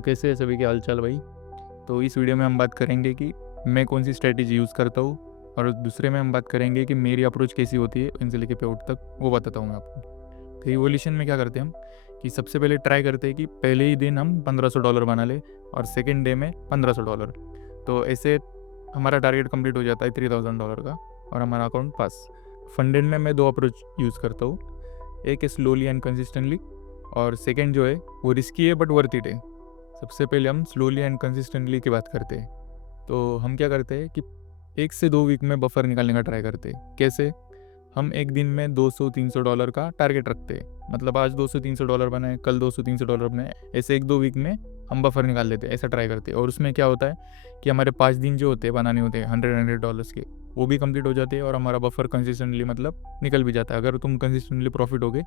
तो कैसे है सभी के हालचाल भाई। तो इस वीडियो में हम बात करेंगे कि मैं कौन सी स्ट्रेटेजी यूज़ करता हूँ, और दूसरे में हम बात करेंगे कि मेरी अप्रोच कैसी होती है इन से लेके पे आउट तक, वो बताता हूँ मैं आपको। तो इवोल्यूशन में क्या करते हैं हम कि सबसे पहले ट्राई करते हैं कि पहले ही दिन हम $1500 बना ले और सेकेंड डे में $1500। तो ऐसे हमारा टारगेट कंप्लीट हो जाता है $3000 का और हमारा अकाउंट पास। फंडेड में मैं दो अप्रोच यूज़ करता हूँ, एक है स्लोली एंड कंसिस्टेंटली, और सेकेंड जो है वो रिस्की है बट वर्थ इट है। सबसे पहले हम स्लोली एंड कंसिस्टेंटली की बात करते हैं। तो हम क्या करते हैं कि 1 से 2 वीक में बफर निकालने का ट्राई करते हैं। कैसे? हम एक दिन में $200-300 का टारगेट रखते हैं। मतलब आज $200-300 बनाए, कल $200-300 बनाए, ऐसे 1-2 वीक में हम बफर निकाल लेते हैं, ऐसा ट्राई करते हैं। और उसमें क्या होता है कि हमारे 5 दिन जो होते हैं बनाने होते हैं $100 के, वो भी कंप्लीट हो जाते हैं और हमारा बफर कंसिस्टेंटली मतलब निकल भी जाता है। अगर तुम कंसिस्टेंटली प्रॉफिट होगे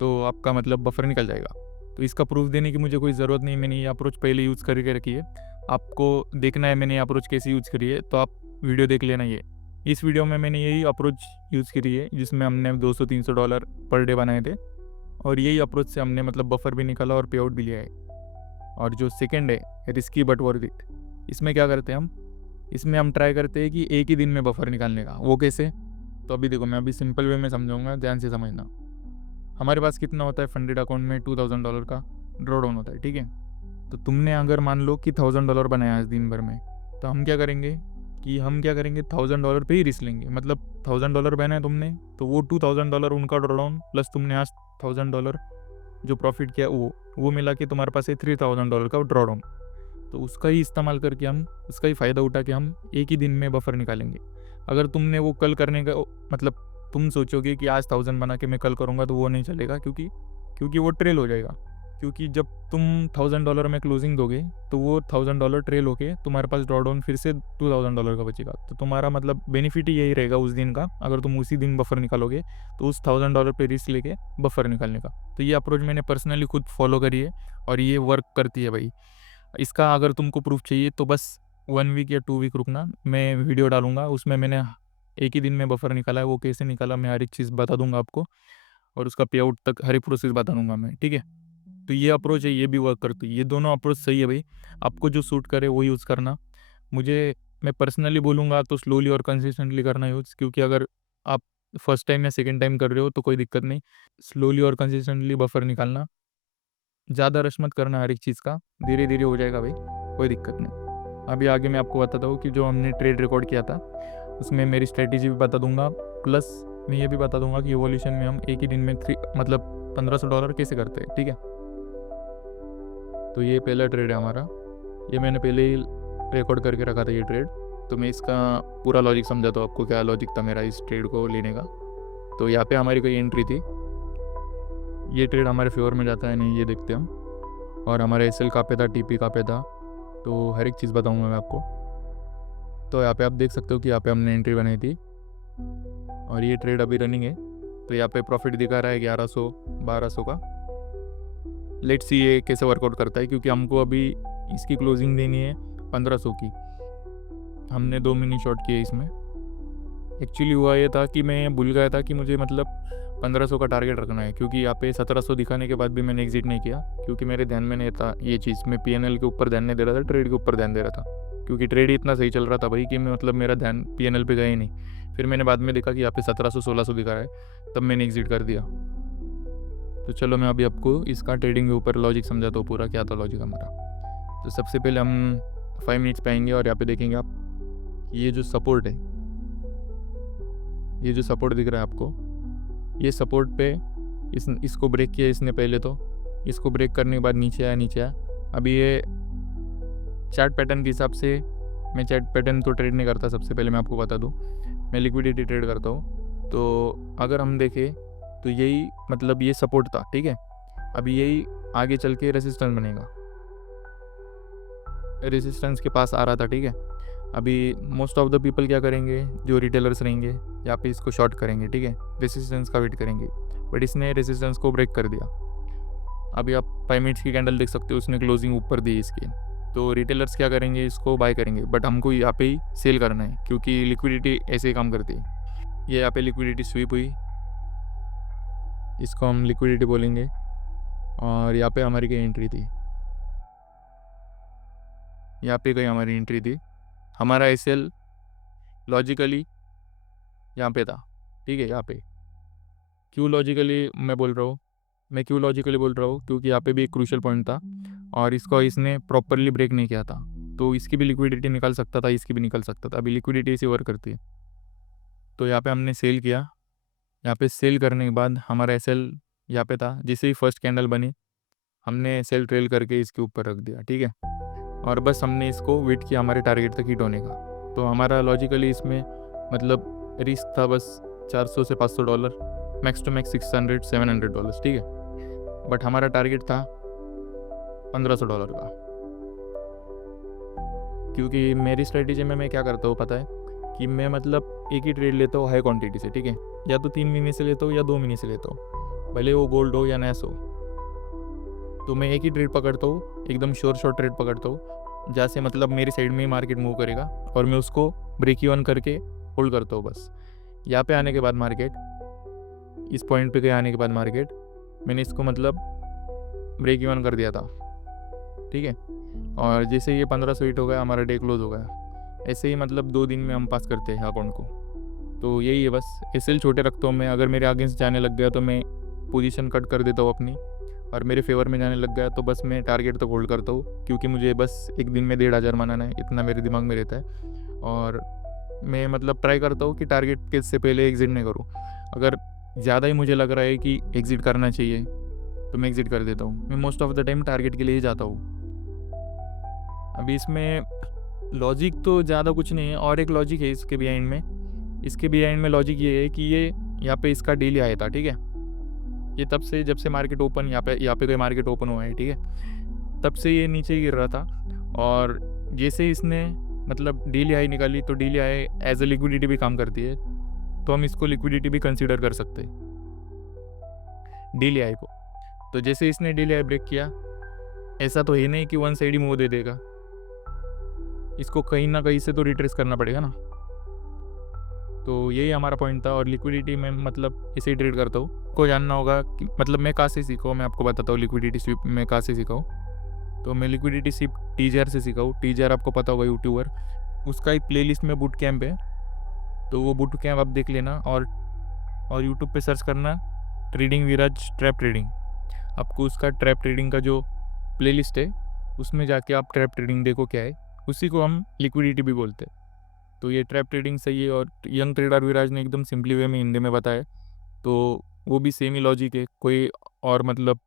तो आपका मतलब बफर निकल जाएगा। तो इसका प्रूफ देने की मुझे कोई ज़रूरत नहीं, मैंने ये अप्रोच पहले यूज़ करके रखी है। आपको देखना है मैंने ये अप्रोच कैसे यूज़ करी है तो आप वीडियो देख लेना। ये इस वीडियो में मैंने यही अप्रोच यूज़ करी है जिसमें हमने $200-300 पर डे बनाए थे, और यही अप्रोच से हमने मतलब बफर भी निकाला और पे आउट भी लिया है। और जो सेकेंड है रिस्की बट वर्थ इट, इसमें क्या करते हैं हम, इसमें हम ट्राई करते हैं कि एक ही दिन में बफर निकालने का। वो कैसे? तो अभी देखो, मैं अभी सिंपल वे में समझाऊंगा, ध्यान से समझना। हमारे पास कितना होता है फंडेड अकाउंट में? $2000 का ड्रॉ डाउन होता है, ठीक है। तो तुमने अगर मान लो कि $1000 बनाया आज दिन भर में, तो हम क्या करेंगे कि हम क्या करेंगे, $1000 पे ही रिस्क लेंगे। मतलब $1000 बनाया तुमने तो वो $2000 उनका ड्रॉ डाउन प्लस तुमने आज $1000 जो प्रॉफिट किया वो मिला के तुम्हारे पास है $3000 का ड्रॉ डाउन। तो उसका ही इस्तेमाल करके हम, उसका ही फ़ायदा उठा के हम एक ही दिन में बफर निकालेंगे। अगर तुमने वो कल करने का मतलब तुम सोचोगे कि आज 1000 बना के मैं कल करूँगा, तो वो नहीं चलेगा, क्योंकि क्योंकि वो ट्रेल हो जाएगा। क्योंकि जब तुम $1000 में क्लोजिंग दोगे तो वो $1000 ट्रेल होके तुम्हारे पास ड्रॉ डाउन फिर से $2000 का बचेगा। तो तुम्हारा मतलब बेनिफिट ही यही रहेगा उस दिन का, अगर तुम उसी दिन बफर निकालोगे तो उस $1000 पे रिस्क लेके बफर निकालने का। तो ये अप्रोच मैंने पर्सनली खुद फॉलो करी है और ये वर्क करती है भाई। इसका अगर तुमको प्रूफ चाहिए तो बस 1 वीक या 2 वीक रुकना, मैं वीडियो डालूंगा, उसमें मैंने एक ही दिन में बफर निकाला है। वो कैसे निकाला मैं हर एक चीज़ बता दूंगा आपको, और उसका पे आउट तक हर एक प्रोसेस बता दूंगा मैं, ठीक है। तो ये अप्रोच है, ये भी वर्क करती है। ये दोनों अप्रोच सही है भाई, आपको जो सूट करे वो यूज़ करना। मुझे मैं पर्सनली बोलूँगा तो स्लोली और कंसिस्टेंटली करना यूज़, क्योंकि अगर आप फर्स्ट टाइम या सेकेंड टाइम कर रहे हो तो कोई दिक्कत नहीं। स्लोली और कंसिस्टेंटली बफर निकालना, ज़्यादा रश मत करना हर एक चीज़ का, धीरे धीरे हो जाएगा भाई, कोई दिक्कत नहीं। अभी आगे मैं आपको बताता हूँ कि जो हमने ट्रेड रिकॉर्ड किया था उसमें मेरी स्ट्रेटेजी भी बता दूंगा, प्लस मैं ये भी बता दूंगा कि इवोल्यूशन में हम एक ही दिन में मतलब $1500 कैसे करते हैं, ठीक है। तो ये पहला ट्रेड है हमारा, ये मैंने पहले ही रिकॉर्ड करके रखा था ये ट्रेड। तो मैं इसका पूरा लॉजिक समझाता हूँ आपको, क्या लॉजिक था मेरा इस ट्रेड को लेने का। तो यहाँ पे हमारी कोई एंट्री थी, ये ट्रेड हमारे फेवर में जाता है नहीं ये देखते हम, और हमारा एस एल कहाँ पे था, टी पी कहाँ पे था, तो हर एक चीज़ बताऊँगा मैं आपको। तो यहाँ पे आप देख सकते हो कि यहाँ पे हमने एंट्री बनाई थी और ये ट्रेड अभी रनिंग है। तो यहाँ पे प्रॉफिट दिखा रहा है 1100-1200 का। लेट्स सी ये कैसे वर्कआउट करता है, क्योंकि हमको अभी इसकी क्लोजिंग देनी है 1500 की। हमने 2 मिनी शॉट किए इसमें। एक्चुअली हुआ ये था कि मैं भूल गया था कि मुझे मतलब 1500 का टारगेट रखना है, क्योंकि यहाँ पे 1700 दिखाने के बाद भी मैंने एग्जिट नहीं किया, क्योंकि मेरे ध्यान में नहीं था ये चीज़। मैं पीएनएल के ऊपर ध्यान नहीं दे रहा था, ट्रेड के ऊपर ध्यान दे रहा था, क्योंकि ट्रेड ही इतना सही चल रहा था भाई कि मैं मतलब मेरा ध्यान पीएनएल पे गया ही नहीं। फिर मैंने बाद में देखा कि यहाँ पे 1700-1600 दिखा रहा है, तब मैंने एग्जिट कर दिया। तो चलो मैं अभी आपको इसका ट्रेडिंग के ऊपर लॉजिक समझाता हूँ पूरा, क्या था लॉजिक हमारा। तो सबसे पहले हम 5 मिनट्स पे आएंगे और यहाँ पे देखेंगे आप, ये जो सपोर्ट है, ये जो सपोर्ट दिख रहा है आपको, ये सपोर्ट पे इसको ब्रेक किया इसने पहले। तो इसको ब्रेक करने के बाद नीचे आया। अभी ये चार्ट पैटर्न के हिसाब से, मैं चार्ट पैटर्न तो ट्रेड नहीं करता, सबसे पहले मैं आपको बता दूं, मैं लिक्विडिटी ट्रेड करता हूँ। तो अगर हम देखें तो यही मतलब ये सपोर्ट था, ठीक है। अभी यही आगे चल के रेजिस्टेंस बनेगा, रेजिस्टेंस के पास आ रहा था, ठीक है। अभी मोस्ट ऑफ द पीपल क्या करेंगे, जो रिटेलर्स रहेंगे यहाँ पे इसको शॉर्ट करेंगे, ठीक है, रेजिस्टेंस का वेट करेंगे, बट इसने रेजिस्टेंस को ब्रेक कर दिया। अभी आप 5 मिनट्स की कैंडल देख सकते हो, उसने क्लोजिंग ऊपर दी इसकी। तो रिटेलर्स क्या करेंगे, इसको बाय करेंगे, बट हमको यहाँ पे ही सेल करना है, क्योंकि लिक्विडिटी ऐसे ही काम करती है। ये यहाँ पे लिक्विडिटी स्वीप हुई, इसको हम लिक्विडिटी बोलेंगे, और यहाँ पे हमारी क्या एंट्री थी। यहाँ पे गई हमारी एंट्री थी, हमारा एसएल लॉजिकली यहाँ पे था, ठीक है। यहाँ पे क्यों लॉजिकली मैं बोल रहा हूँ, क्यों लॉजिकली बोल रहा हूँ, क्योंकि यहाँ पे भी एक क्रूशियल पॉइंट था और इसको इसने प्रॉपरली ब्रेक नहीं किया था, तो इसकी भी लिक्विडिटी निकाल सकता था, इसकी भी निकल सकता था। अभी लिक्विडिटी इसी वर्क करती है। तो यहाँ पे हमने सेल किया। यहाँ पे सेल करने के बाद हमारा एसएल यहाँ पे था, जिसे ही फर्स्ट कैंडल बनी हमने एसएल ट्रेल करके इसके ऊपर रख दिया, ठीक है। और बस हमने इसको वेट किया हमारे टारगेट तक हिट होने का। तो हमारा लॉजिकली इसमें मतलब रिस्क था बस $400 से $500, मैक्स टू मैक्स $600-700, ठीक है। बट हमारा टारगेट था $1500 का। क्योंकि मेरी स्ट्रेटेजी में मैं क्या करता हूँ पता है कि मैं मतलब एक ही ट्रेड लेता हूँ हाई क्वांटिटी से, ठीक है। या तो 3 महीने से लेता हूँ या 2 महीने से लेता हूँ, भले वो गोल्ड हो या नैस हो। तो मैं एक ही ट्रेड पकड़ता हूँ, एकदम शॉर्ट ट्रेड पकड़ता हूँ, जहाँ से मतलब मेरी साइड में ही मार्केट मूव करेगा और मैं उसको ब्रेक इवन करके होल्ड करता हूँ बस। यहाँ पे आने के बाद मार्केट, इस पॉइंट पे के आने के बाद मार्केट मैंने इसको मतलब ब्रेक इवन कर दिया था, ठीक है। और जैसे ये 1500 हिट हो गया हमारा डे क्लोज हो गया। ऐसे ही मतलब 2 दिन में हम पास करते हैं अकाउंट को। तो यही है बस, एसएल छोटे रखता हूँ मैं। अगर मेरे अगेंस्ट जाने लग गया तो मैं पोजीशन कट कर देता हूँ अपनी, और मेरे फेवर में जाने लग गया तो बस मैं टारगेट तक होल्ड करता हूँ, क्योंकि मुझे बस एक दिन में 1500 मनाना है, इतना मेरे दिमाग में रहता है। और मैं मतलब ट्राई करता हूँ कि टारगेट के से पहले एग्जिट नहीं करूँ। अगर ज़्यादा ही मुझे लग रहा है कि एग्जिट करना चाहिए तो मैं एग्जिट कर देता हूँ। मैं most of the time target के लिए ही जाता हूँ। अभी इसमें लॉजिक तो ज़्यादा कुछ नहीं है, और एक लॉजिक है इसके बिहाइंड में। इसके बिहाइंड में लॉजिक ये है कि ये यहाँ पे इसका डेली आया था, ठीक है। ये तब से जब से मार्केट ओपन यहाँ पे कोई मार्केट ओपन हुआ है, ठीक है, तब से ये नीचे गिर रहा था। और जैसे इसने मतलब डेली हाई निकाली तो daily high as a liquidity भी काम करती है, तो हम इसको लिक्विडिटी भी कंसीडर कर सकते हैं डेली हाई को। तो जैसे इसने डेली हाई ब्रेक किया, ऐसा तो है नहीं कि वन साइड ही मूव दे देगा, इसको कहीं ना कहीं से तो रिट्रेस करना पड़ेगा ना। तो यही हमारा पॉइंट था। और लिक्विडिटी में मतलब इसे ही ट्रेड करता हूँ। को जानना होगा कि मतलब मैं कहाँ से सीखा हूँ, मैं आपको बताता हूँ लिक्विडिटी स्वीप मैं कहाँ से सीखा हूँ। तो मैं लिक्विडिटी स्वीप टीजीआर से सीखा हूँ। टीजीआर आपको पता होगा, यूट्यूबर, उसका एक प्लेलिस्ट में बूट कैंप है, तो वो बूट कैंप आप देख लेना। और यूट्यूब पे सर्च करना ट्रेडिंग विराज ट्रैप ट्रेडिंग, आपको उसका ट्रैप ट्रेडिंग का जो प्लेलिस्ट है उसमें जाके आप ट्रैप ट्रेडिंग देखो क्या है, उसी को हम लिक्विडिटी भी बोलते हैं। तो ये ट्रैप ट्रेडिंग सही है। और यंग ट्रेडर विराज ने एकदम सिंपली वे में हिंदी में बताया, तो वो भी सेम ही लॉजिक है, कोई और मतलब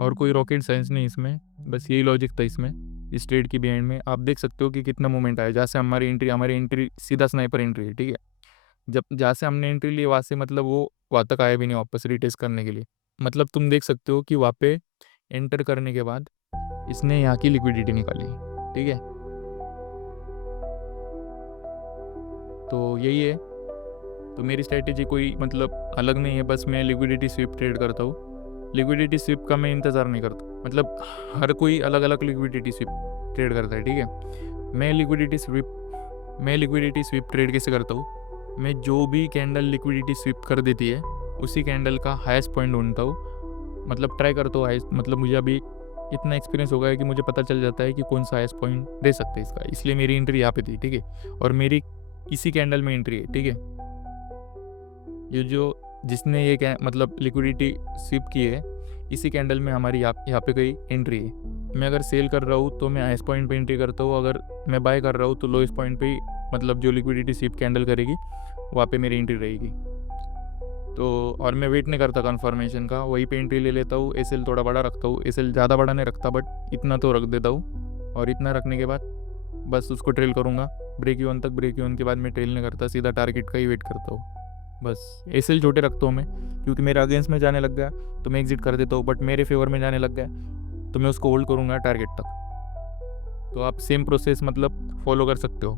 और कोई रॉकेट साइंस नहीं इसमें, बस यही लॉजिक था इसमें, इस ट्रेड की बिहाइंड में। आप देख सकते हो कि कितना मूवमेंट आया, जहाँ से हमारी एंट्री सीधा स्नाइपर एंट्री है, ठीक है। जब जहाँ से हमने एंट्री ली वहाँ से मतलब वो वहाँ तक आया भी नहीं वापस रिटेस्ट करने के लिए। मतलब तुम देख सकते हो कि वहाँ पे एंटर करने के बाद इसने यहाँ की लिक्विडिटी निकाली, ठीक है। तो यही है। तो मेरी स्ट्रेटेजी कोई मतलब अलग नहीं है, बस मैं लिक्विडिटी स्वीप ट्रेड करता हूँ। लिक्विडिटी स्वीप का मैं इंतज़ार नहीं करता, मतलब हर कोई अलग अलग लिक्विडिटी स्वीप ट्रेड करता है, ठीक है। मैं लिक्विडिटी स्वीप ट्रेड कैसे करता हूँ, मैं जो भी कैंडल लिक्विडिटी स्वीप कर देती है उसी कैंडल का हाईएस्ट पॉइंट ढूंढता हूँ, मतलब ट्राई करता हूँ हाईएस्ट। मतलब मुझे अभी इतना एक्सपीरियंस हो गया है कि मुझे पता चल जाता है कि कौन सा हाईएस्ट पॉइंट दे सकते हैं इसका, इसलिए मेरी एंट्री यहाँ पे थी, ठीक है। और मेरी इसी कैंडल में एंट्री है, ठीक है। ये जो जिसने ये क्या मतलब लिक्विडिटी स्वीप की है, इसी कैंडल में हमारी यहाँ पे कोई एंट्री है। मैं अगर सेल कर रहा हूँ तो मैं हाईएस्ट पॉइंट पे एंट्री करता हूँ, अगर मैं बाय कर रहा हूँ तो लोएस्ट पॉइंट पे ही मतलब जो लिक्विडिटी स्वीप कैंडल करेगी वहाँ पे मेरी एंट्री रहेगी। तो और मैं वेट नहीं करता कन्फर्मेशन का, वहीं पे एंट्री ले लेता हूँ। एसएल थोड़ा बड़ा रखता हूँ, एसएल ज़्यादा बड़ा नहीं रखता बट इतना तो रख देता हूँ। और इतना रखने के बाद बस उसको ट्रेल करूँगा ब्रेक इवन तक। ब्रेक इवन के बाद मैं ट्रेल नहीं करता, सीधा टारगेट का ही वेट करता हूँ। बस एसएल छोटे रखता हूँ मैं, क्योंकि मेरे अगेंस्ट में जाने लग गया तो मैं एग्जिट कर देता हूँ, बट मेरे फेवर में जाने लग गया तो मैं उसको होल्ड करूँगा टारगेट तक। तो आप सेम प्रोसेस मतलब फॉलो कर सकते हो।